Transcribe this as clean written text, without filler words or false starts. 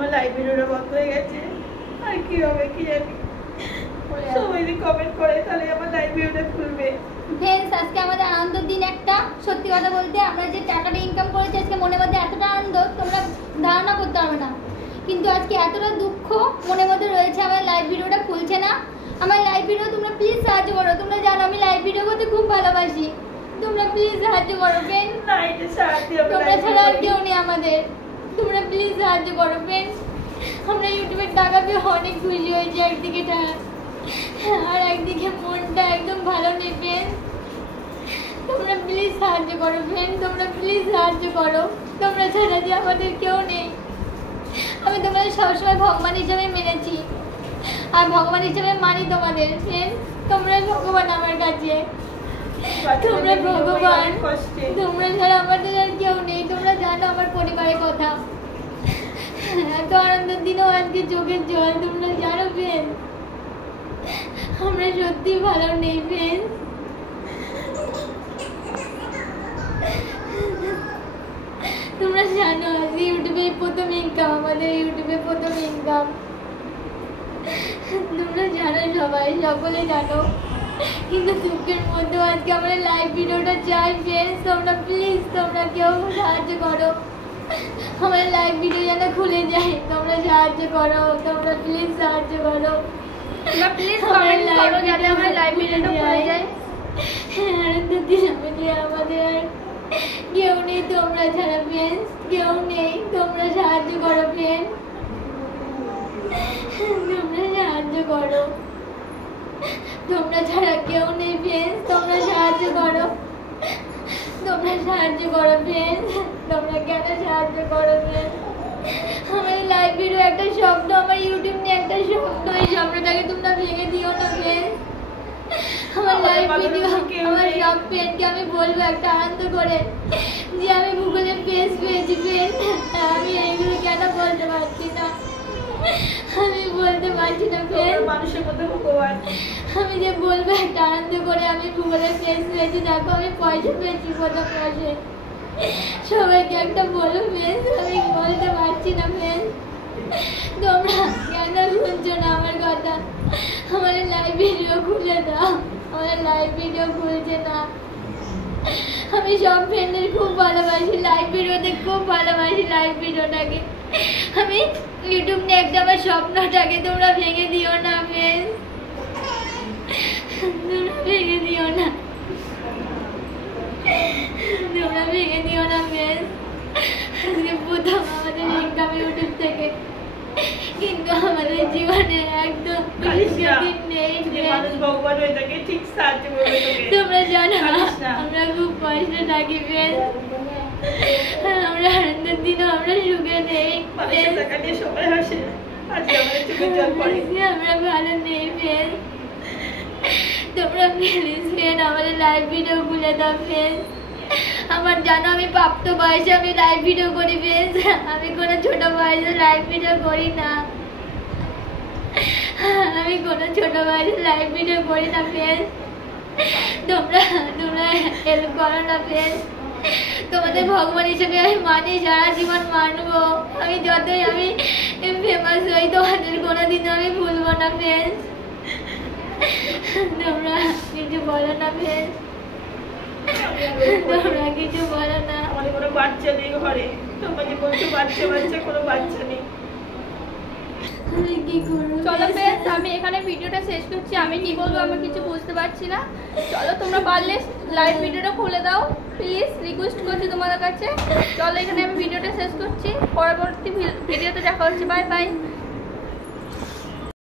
আমার লাইভ ভিডিওটা বন্ধ হয়ে গেছে, আর কি হবে কি জানি। সবাই যদি কমেন্ট করে তাহলে আমার লাইভ ভিডিওটা খুলবে। ফ্রেন্ডস, আজকে আমাদের আনন্দের দিন একটা। সত্যি কথা বলতে আমরা যে টাকাটা ইনকাম করেছি আজকে মনের মধ্যে এতটা আনন্দ তোমরা ধারণা করতে পারবে না। কিন্তু আজকে এতটা দুঃখ মনের মধ্যে রয়েছে, আমার লাইভ ভিডিওটা খুলছে না। আমার লাইভ ভিডিও তোমরা প্লিজ সাহায্য করো। তোমরা জানো আমি লাইভ ভিডিও করতে খুব ভালোবাসি, তোমরা প্লিজ সাহায্য করো ফ্রেন্ডস। তোমরা ছাড়া আর কেউ নেই আমাদের, তোমরা প্লিজ সাহায্য করো ফ্রেন্ডস। আমরা ইউটিউবের টাকা পেয়ে অনেক খুশি হয়েছি একদিকে টাকা, আর একদিকে মনটা একদম ভালো নেই ফ্রেন্ডস। তোমরা প্লিজ সাহায্য করো ফ্রেন্ড, তোমরা প্লিজ সাহায্য করো। তোমরা ছাড়া যে আমাদের কেউ নেই। আমি তোমাদের সবসময় ভগবান হিসেবে মেনেছি, আর ভগবান হিসেবে মানি তোমাদের ফ্রেন্ড। তোমরা ভগবান আমার কাছে, তোমরা ভগবান। তোমরা ছাড়া আমাদের আর কেউ নেই। তোমরা জানো আমার পরিবারের কথা। এত আনন্দের দিনও আজকে চোখের জল, তোমরা জানো ফ্রেন্ড। আমরা সত্যি ভালো নেই ফ্রেন্ড। তোমরা জানো আজকে ইউটিউবে প্রথম ইনকাম, আমাদের ইউটিউবে প্রথম ইনকাম। তোমরা জানো, সবাই সকলে জানো। কিন্তু দুঃখের মধ্যেও আজকে আমাদের লাইভ ভিডিওটা চাই ফ্রেন্ডস। তোমরা প্লিজ, তোমরা কেউ সাহায্য করো, আমার লাইভ ভিডিও যেন খুলে যায়। তোমরা সাহায্য করো, তোমরা প্লিজ সাহায্য করো। তোমরা প্লিজ কমেন্ট করো যাতে আমার লাইভ ভিডিওটা খুলে যায়। আমাদের কেউ নেই তোমরা ছাড়া ফ্রেন্ডস, কেউ নেই। তোমরা সাহায্য করো ফ্রেন্ড, তোমরা সাহায্য করো। তোমরা ছাড়া কেউ নেই ফ্রেন্ডস, তোমরা সাহায্য করো। তোমরা সাহায্য করো ফ্রেন্ডস, তোমরা কেন সাহায্য করো ফ্রেন্ডস। আমার লাইভ ভিডিও একটা স্বপ্ন, আমার ইউটিউব নিয়ে একটা স্বপ্ন। এই স্বপ্নটাকে তোমরা ভেঙে দিও না ফ্রেন্ডস। আমার লাইভ ভিডিও, আমার সব ফ্রেন্ডকে আমি বলবো একটা আনন্দ করে যে আমি গুগলে পেজ পেয়েছি ফ্রেন্ড। আমি এইগুলো কেন বলতে পারছি না, আমি বলতে পারছি না ফ্রেন্ড। মানুষের মধ্যে ভগবান, আমি যে বলবো একটা আনন্দ করে আমি গুগলে পেজ পেয়েছি, দেখো আমি পয়সা পেয়েছি প্রথম মাসে। সবাইকে একটা বলো ফ্রেন্ড, আমি বলতে পারছি না ফ্রেন্ড। তোমরা কেন শুনছো না আমার কথা? আমার লাইভ ভিডিও খুলে দাও, আমার লাইভ ভিডিও খুলছে না। আমি সব ফ্রেন্ডের খুব ভালোবাসি, লাইভ ভিডিওতে খুব ভালোবাসি লাইভ ভিডিওটাকে। আমি ইউটিউব নিয়ে একটা আমার স্বপ্নটাকে তোমরা ভেঙে দিও না ফ্রেন্ড, তোমরা ভেঙে দিও না, তোমরা ভেঙে দিও না ফ্রেন্ড। আজকে প্রথম আমাদের ইনকাম ইউটিউব থেকে, কিন্তু আমাদের জীবনে একদম দিন নেই। ভগবান হয়ে থাকে, ঠিক সাহায্য করবে। তোমরা জানো আমরা খুব কষ্ট থাকি ফ্রেন্ড। আমরা আনন্দের দিনও আমরা সুখে নেই, সবাই হাসে, আমরা ভালো নেই ফ্রেন্ড। তোমরা প্লিজ ফ্রেন্ড আমাদের লাইভ ভিডিও খুলে দাও ফ্রেন্ড। আমার জানো আমি প্রাপ্ত বয়সে আমি লাইভ ভিডিও করি ফ্রেন্ড, আমি কোনো ছোট বয়সে লাইভ ভিডিও করি না। আমি কোনো ছোট বয়সে লাইভ ভিডিও করি না ফ্রেন্ড। তোমরা হেল্প করো না ফ্রেন্ড। তোমাদের ভগবান হিসেবে আমি মানি, সারা জীবন মানবো। আমি যতই আমি ফেমাস হই তোমাদের কোনোদিনও আমি ভুলবো না ফ্রেন্ড। তোমরা কিছু বলো না ফ্রেন্ড, তোমরা কিছু বলো না। আমাদের কোনো বাচ্চা নেই ঘরে, তোমাকে বলছো বাচ্চা বাচ্চা, কোনো বাচ্চা নেই। চলো ফ্রেন্ডস, আমি এখানে ভিডিওটা শেষ করছি। আমি কি বলবো আমি কিছু বুঝতে পারছি না। চলো তোমরা পারলে লাইভ ভিডিওটা খুলে দাও প্লিজ, রিকোয়েস্ট করছি তোমাদের কাছে। চলো এখানে আমি ভিডিওটা শেষ করছি, পরবর্তী ভিডিওতে দেখা হচ্ছে। Bye bye.